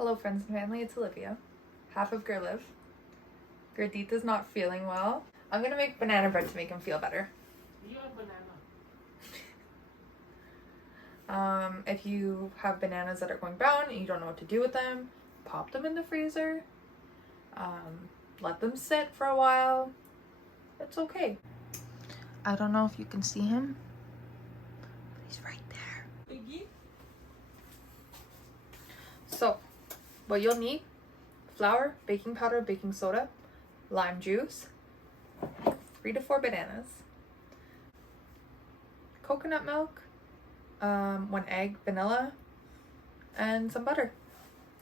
Hello friends and family, it's Olivia, half of Gerliv. Gurdit is not feeling well. I'm gonna make banana bread to make him feel better. You have banana. If you have bananas that are going brown and you don't know what to do with them, pop them in the freezer. Let them sit for a while. It's okay. I don't know if you can see him, but he's right there. Piggy? So, what you'll need: flour, baking powder, baking soda, lime juice, 3 to 4 bananas, coconut milk, 1 egg, vanilla, and some butter.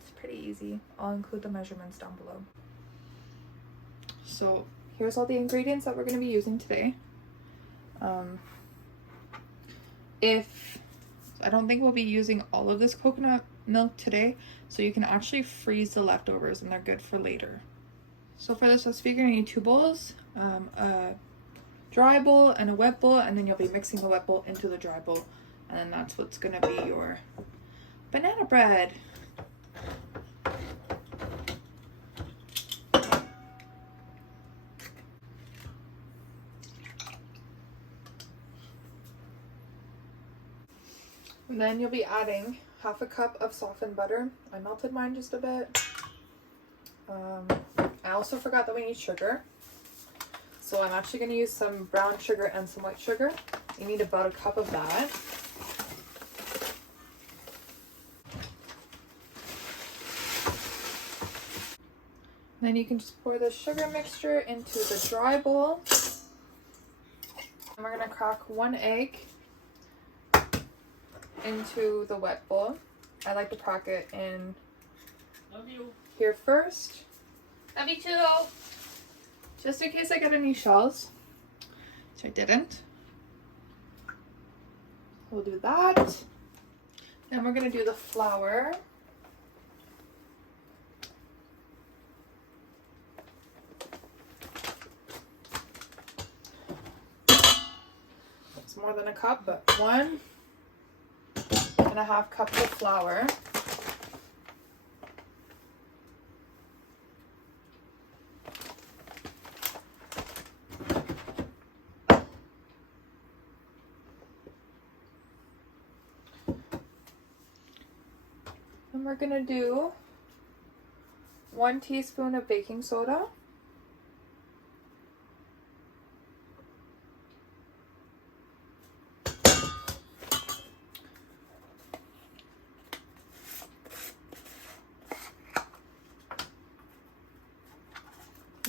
It's pretty easy. I'll include the measurements down below. So here's all the ingredients that we're going to be using today. I don't think we'll be using all of this coconut milk today, so you can actually freeze the leftovers and they're good for later. So for this recipe, you're going to need 2 bowls, a dry bowl and a wet bowl, and then you'll be mixing the wet bowl into the dry bowl, and then that's what's going to be your banana bread. And then you'll be adding 1/2 cup of softened butter. I melted mine just a bit. I also forgot that we need sugar. So I'm actually going to use some brown sugar and some white sugar. You need about 1 cup of that. Then you can just pour the sugar mixture into the dry bowl. And we're going to crack 1 egg into the wet bowl. I like to crack it in Love you. here first. Love you too. Just in case I get any shells, which I didn't. We'll do that. Then we're gonna do the flour. It's more than 1 cup, but 1.5 cups of flour. And we're gonna do 1 teaspoon of baking soda.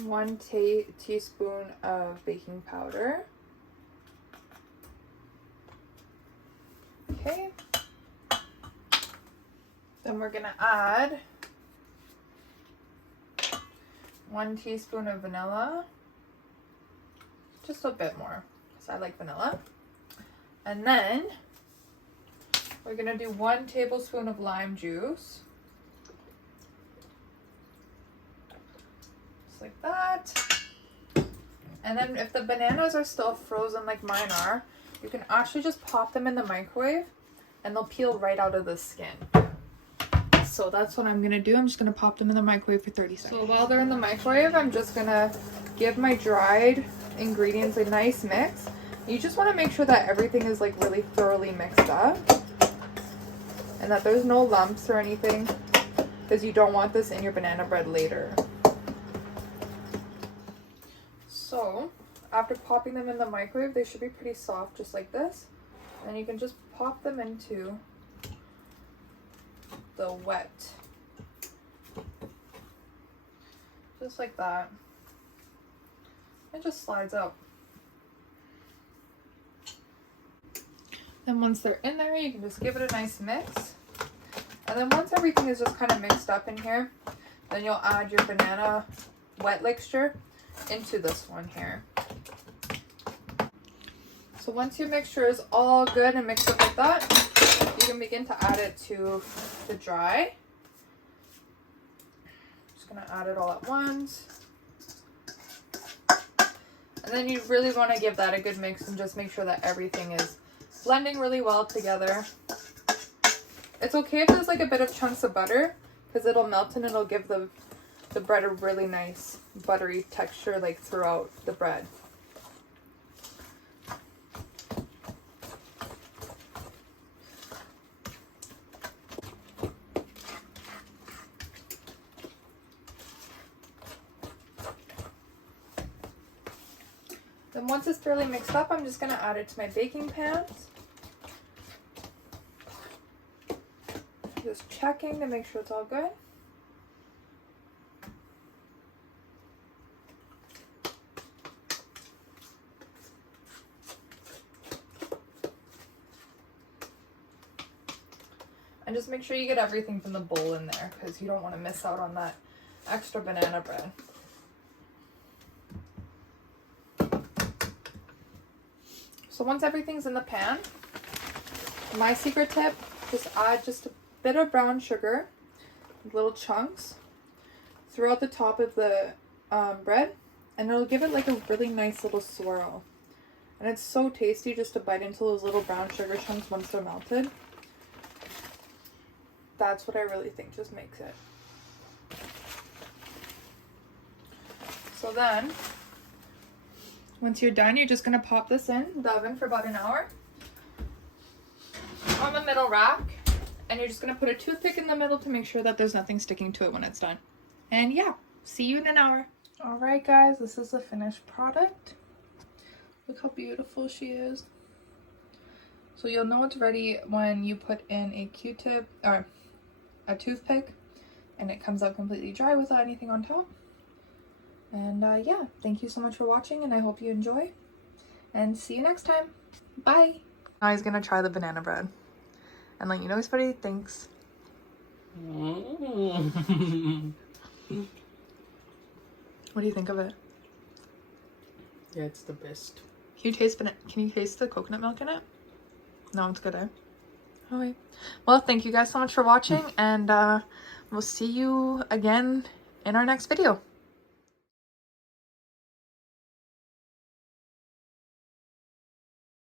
One teaspoon of baking powder. Okay. Then we're gonna add 1 teaspoon of vanilla. Just a bit more, because I like vanilla. And then we're gonna do 1 tablespoon of lime juice. Like that. And then if the bananas are still frozen like mine are, you can actually just pop them in the microwave and they'll peel right out of the skin. So that's what I'm gonna do. I'm just gonna pop them in the microwave for 30 seconds. So while they're in the microwave, I'm just gonna give my dried ingredients a nice mix. You just want to make sure that everything is like really thoroughly mixed up and that there's no lumps or anything, because you don't want this in your banana bread later. So, after popping them in the microwave, they should be pretty soft, just like this. And you can just pop them into the wet. Just like that. It just slides out. Then once they're in there, you can just give it a nice mix. And then once everything is just kind of mixed up in here, then you'll add your banana wet mixture into this one here. So once your mixture is all good and mixed up like that, you can begin to add it to the dry. Just gonna add it all at once. And then you really want to give that a good mix and just make sure that everything is blending really well together. It's okay if there's like a bit of chunks of butter, because it'll melt and it'll give the bread a really nice buttery texture like throughout the bread. Then once it's fairly mixed up, I'm just going to add it to my baking pans. Just checking to make sure it's all good. And just make sure you get everything from the bowl in there because you don't want to miss out on that extra banana bread. So once everything's in the pan, my secret tip, just add just a bit of brown sugar, little chunks, throughout the top of the bread, and it'll give it like a really nice little swirl. And it's so tasty just to bite into those little brown sugar chunks once they're melted. That's what I really think just makes it. So then, once you're done, you're just going to pop this in the oven for about an hour on the middle rack. And you're just going to put a toothpick in the middle to make sure that there's nothing sticking to it when it's done. And yeah, see you in an hour. Alright guys, this is the finished product. Look how beautiful she is. So you'll know it's ready when you put in a Q-tip or a toothpick and it comes out completely dry without anything on top. And yeah, thank you so much for watching and I hope you enjoy. And see you next time. Bye! Now he's gonna try the banana bread and let you know what he thinks. What do you think of it? Yeah, it's the best. Can you taste the coconut milk in it? No, it's good, eh? Alright. Well, thank you guys so much for watching, and we'll see you again in our next video.